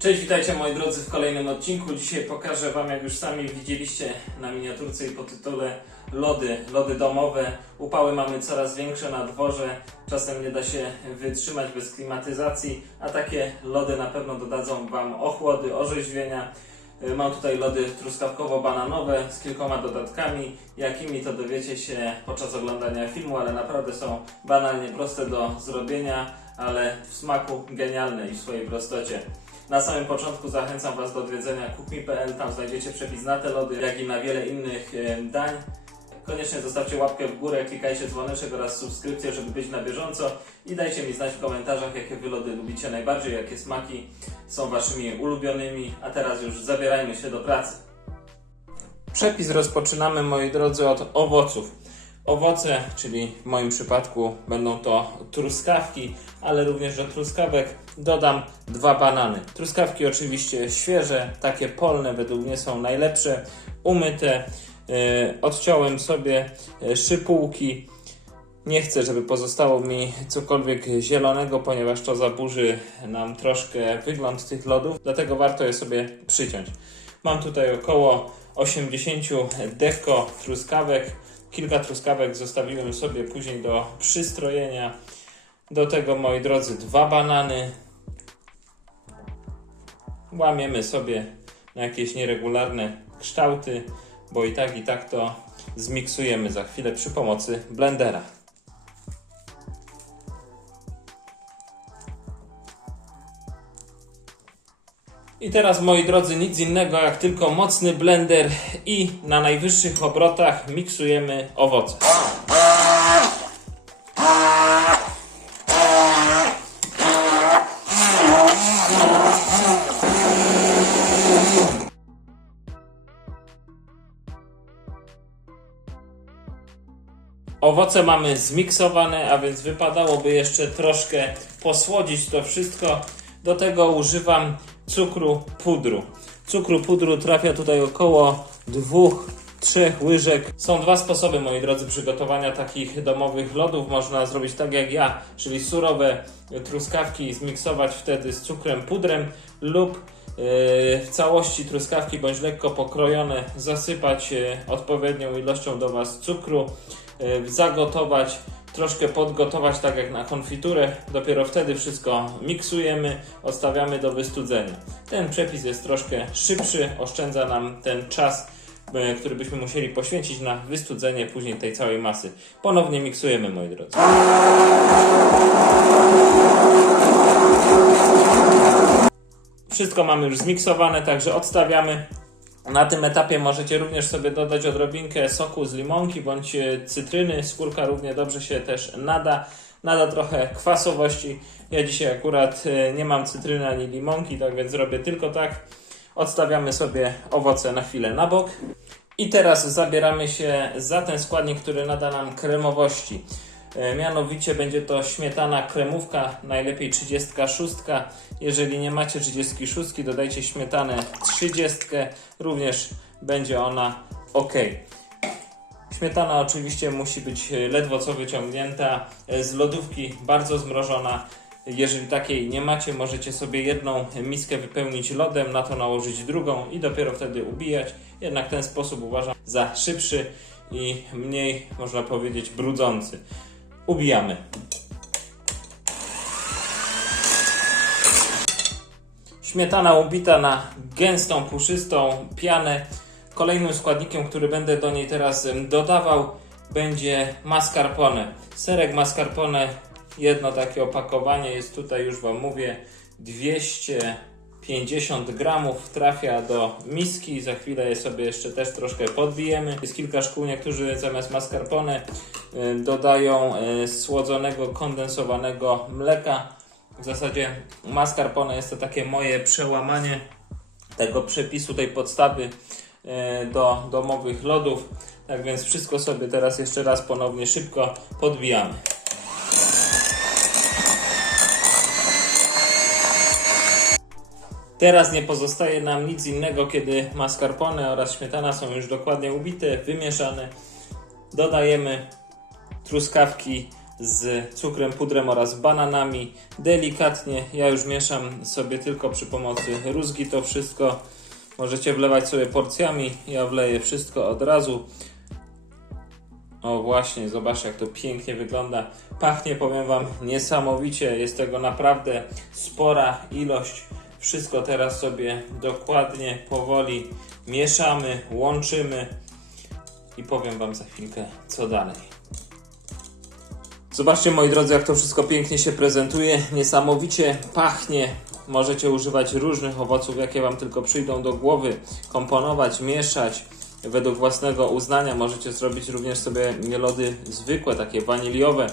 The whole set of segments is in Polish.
Cześć, witajcie moi drodzy w kolejnym odcinku. Dzisiaj pokażę Wam, jak już sami widzieliście na miniaturce i po tytule lody, lody domowe. Upały mamy coraz większe na dworze, czasem nie da się wytrzymać bez klimatyzacji, a takie lody na pewno dodadzą Wam ochłody, orzeźwienia. Y, Mam tutaj lody truskawkowo-bananowe z kilkoma dodatkami. Jakimi to dowiecie się podczas oglądania filmu, ale naprawdę są banalnie proste do zrobienia, ale w smaku genialne i w swojej prostocie. Na samym początku zachęcam Was do odwiedzenia kuchmi.pl, tam znajdziecie przepis na te lody, jak i na wiele innych dań. Koniecznie zostawcie łapkę w górę, klikajcie dzwoneczek oraz subskrypcję, żeby być na bieżąco i dajcie mi znać w komentarzach, jakie Wy lody lubicie najbardziej, jakie smaki są Waszymi ulubionymi. A teraz już zabierajmy się do pracy. Przepis rozpoczynamy, moi drodzy, od owoców. Owoce, czyli w moim przypadku będą to truskawki, ale również do truskawek dodam dwa banany. Truskawki oczywiście świeże, takie polne, według mnie są najlepsze, umyte. Yy, odciąłem sobie yy, szypułki. Nie chcę, żeby pozostało mi cokolwiek zielonego, ponieważ to zaburzy nam troszkę wygląd tych lodów, dlatego warto je sobie przyciąć. Mam tutaj około 80 deko truskawek. Kilka truskawek zostawiłem sobie później do przystrojenia. Do tego, moi drodzy, dwa banany. Łamiemy sobie na jakieś nieregularne kształty, bo i tak, i tak to zmiksujemy za chwilę przy pomocy blendera. I teraz, moi drodzy, nic innego jak tylko mocny blender i na najwyższych obrotach miksujemy owoce. Owoce mamy zmiksowane, a więc wypadałoby jeszcze troszkę posłodzić to wszystko. Do tego używam cukru pudru. Cukru pudru trafia tutaj około 2-3 łyżek. Są dwa sposoby, moi drodzy, przygotowania takich domowych lodów. Można zrobić tak jak ja, czyli surowe truskawki zmiksować wtedy z cukrem pudrem lub yy, w całości truskawki bądź lekko pokrojone zasypać yy, odpowiednią ilością do Was cukru, zagotować, troszkę podgotować tak jak na konfiturę. Dopiero wtedy wszystko miksujemy, odstawiamy do wystudzenia. Ten przepis jest troszkę szybszy, oszczędza nam ten czas, yy, który byśmy musieli poświęcić na wystudzenie później tej całej masy. Ponownie miksujemy, moi drodzy. Wszystko mamy już zmiksowane, także odstawiamy. Na tym etapie możecie również sobie dodać odrobinkę soku z limonki bądź e, cytryny. Skórka równie dobrze się też nada. Nada trochę kwasowości. Ja dzisiaj akurat e, nie mam cytryny ani limonki, tak więc zrobię tylko tak. Odstawiamy sobie owoce na chwilę na bok. I teraz zabieramy się za ten składnik, który nada nam kremowości. E, Mianowicie będzie to śmietana kremówka, najlepiej 36. Jeżeli nie macie 36, dodajcie śmietanę 30. Również będzie ona ok. Śmietana oczywiście musi być e, ledwo co wyciągnięta e, z lodówki, bardzo zmrożona. Jeżeli takiej nie macie, możecie sobie jedną miskę wypełnić lodem, na to nałożyć drugą i dopiero wtedy ubijać. Jednak ten sposób uważam za szybszy i mniej, można powiedzieć, brudzący. Ubijamy. Śmietana ubita na gęstą, puszystą pianę. Kolejnym składnikiem, który będę do niej teraz dodawał, będzie mascarpone. Serek mascarpone, jedno takie opakowanie jest tutaj, już Wam mówię, 250 gramów trafia do miski. Za chwilę je sobie jeszcze też troszkę podbijemy. Jest kilka szkół, niektórzy zamiast mascarpone y, dodają y, słodzonego, kondensowanego mleka. W zasadzie mascarpone jest to takie moje przełamanie tego przepisu, tej podstawy e, do domowych lodów. Tak więc wszystko sobie teraz jeszcze raz ponownie szybko podbijamy. Teraz nie pozostaje nam nic innego, kiedy mascarpone oraz śmietana są już dokładnie ubite, wymieszane. Dodajemy truskawki z cukrem, pudrem oraz bananami. Delikatnie, ja już mieszam sobie tylko przy pomocy rózgi to wszystko. Możecie wlewać sobie porcjami, ja wleję wszystko od razu. O właśnie, zobaczcie jak to pięknie wygląda. Pachnie, powiem Wam, niesamowicie. Jest tego naprawdę spora ilość. Wszystko teraz sobie dokładnie, powoli mieszamy, łączymy i powiem Wam za chwilkę, co dalej. Zobaczcie moi drodzy, jak to wszystko pięknie się prezentuje. Niesamowicie pachnie. Możecie używać różnych owoców, jakie Wam tylko przyjdą do głowy. Komponować, mieszać według własnego uznania. Możecie zrobić również sobie lody zwykłe, takie waniliowe.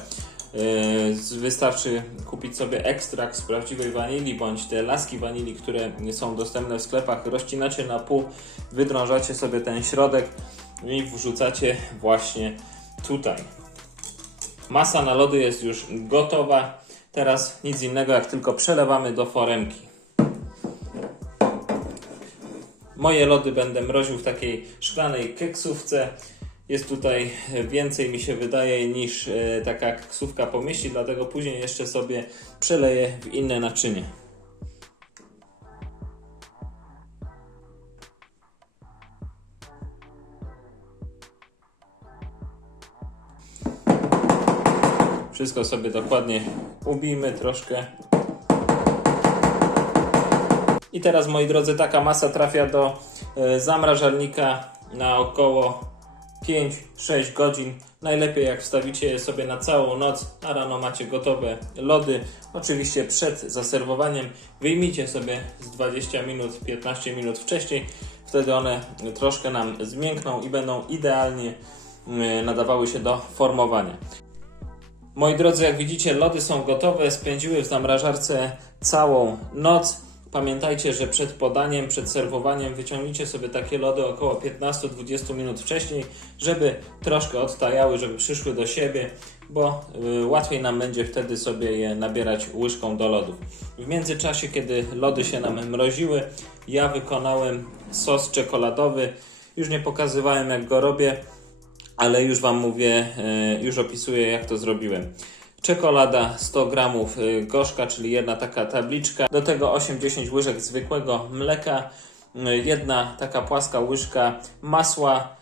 Yy, Wystarczy kupić sobie ekstrakt z prawdziwej wanilii bądź te laski wanilii, które są dostępne w sklepach. Rozcinacie na pół, wydrążacie sobie ten środek i wrzucacie właśnie tutaj. Masa na lody jest już gotowa. Teraz nic innego jak tylko przelewamy do foremki. Moje lody będę mroził w takiej szklanej keksówce. Jest tutaj więcej mi się wydaje niż e, taka keksówka pomieści, dlatego później jeszcze sobie przeleję w inne naczynie. Wszystko sobie dokładnie ubijmy troszkę. I teraz moi drodzy, taka masa trafia do e, zamrażalnika na około 5-6 godzin. Najlepiej jak wstawicie je sobie na całą noc, a rano macie gotowe lody. Oczywiście przed zaserwowaniem wyjmijcie sobie z 20 minut, 15 minut wcześniej. Wtedy one troszkę nam zmiękną i będą idealnie mm, nadawały się do formowania. Moi drodzy, jak widzicie, lody są gotowe. Spędziły w zamrażarce całą noc. Pamiętajcie, że przed podaniem, przed serwowaniem wyciągnijcie sobie takie lody około 15-20 minut wcześniej, żeby troszkę odtajały, żeby przyszły do siebie, bo y, łatwiej nam będzie wtedy sobie je nabierać łyżką do lodów. W międzyczasie, kiedy lody się nam mroziły, ja wykonałem sos czekoladowy. Już nie pokazywałem, jak go robię ale już Wam mówię, e, już opisuję jak to zrobiłem. Czekolada 100 gramów e, gorzka, czyli jedna taka tabliczka. Do tego 8-10 łyżek zwykłego mleka, e, jedna taka płaska łyżka masła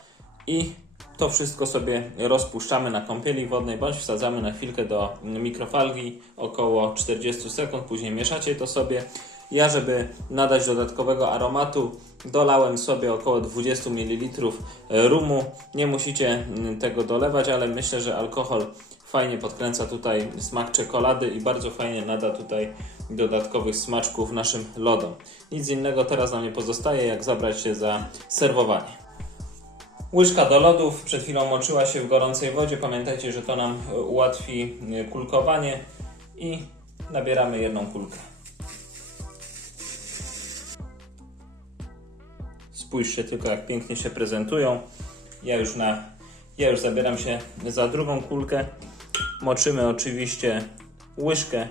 i to wszystko sobie rozpuszczamy na kąpieli wodnej bądź wsadzamy na chwilkę do mikrofalgi około 40 sekund. Później mieszacie to sobie. Ja, żeby nadać dodatkowego aromatu, dolałem sobie około 20 ml rumu. Nie musicie mm, tego dolewać, ale myślę, że alkohol fajnie podkręca tutaj smak czekolady i bardzo fajnie nada tutaj dodatkowych smaczków naszym lodom. Nic innego teraz nam nie pozostaje, jak zabrać się za serwowanie. Łyżka do lodów przed chwilą moczyła się w gorącej wodzie. Pamiętajcie, że to nam e, ułatwi e, kulkowanie i nabieramy jedną kulkę. Spójrzcie tylko jak pięknie się prezentują. Ja już na ja już zabieram się za drugą kulkę. Moczymy oczywiście łyżkę.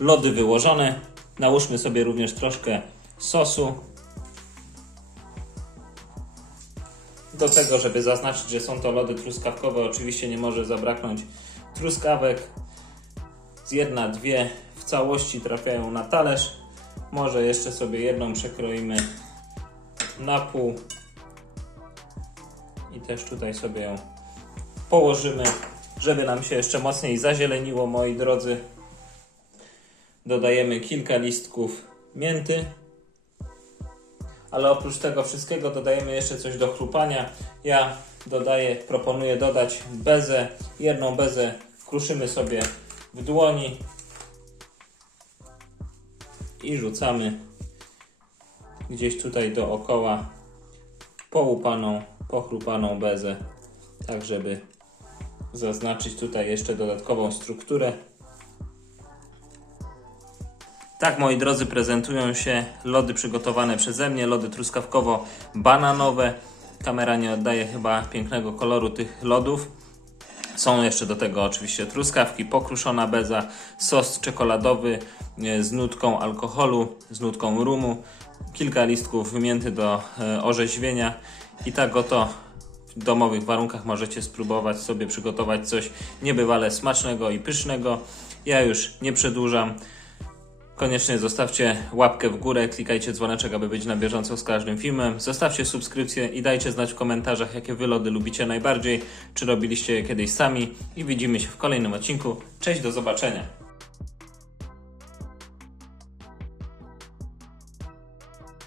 Lody wyłożone. Nałóżmy sobie również troszkę sosu. Do tego, żeby zaznaczyć, że są to lody truskawkowe, oczywiście nie może zabraknąć truskawek. Z jedna, dwie w całości trafiają na talerz. Może jeszcze sobie jedną przekroimy na pół. I też tutaj sobie ją położymy, żeby nam się jeszcze mocniej zazieleniło, moi drodzy. Dodajemy kilka listków mięty. Ale oprócz tego wszystkiego dodajemy jeszcze coś do chrupania. Ja dodaję, proponuję dodać bezę. Jedną bezę kruszymy sobie w dłoni i rzucamy gdzieś tutaj dookoła połupaną, pochrupaną bezę, tak żeby zaznaczyć tutaj jeszcze dodatkową strukturę. Tak, moi drodzy, prezentują się lody przygotowane przeze mnie, lody truskawkowo-bananowe. Kamera nie oddaje chyba pięknego koloru tych lodów. Są jeszcze do tego oczywiście truskawki, pokruszona beza, sos czekoladowy e, z nutką alkoholu, z nutką rumu, kilka listków wymięty do e, orzeźwienia i tak oto w domowych warunkach możecie spróbować sobie przygotować coś niebywale smacznego i pysznego. Ja już nie przedłużam. Koniecznie zostawcie łapkę w górę, klikajcie dzwoneczek, aby być na bieżąco z każdym filmem. Zostawcie subskrypcję i dajcie znać w komentarzach, jakie wy lody lubicie najbardziej, czy robiliście je kiedyś sami. I widzimy się w kolejnym odcinku. Cześć, do zobaczenia.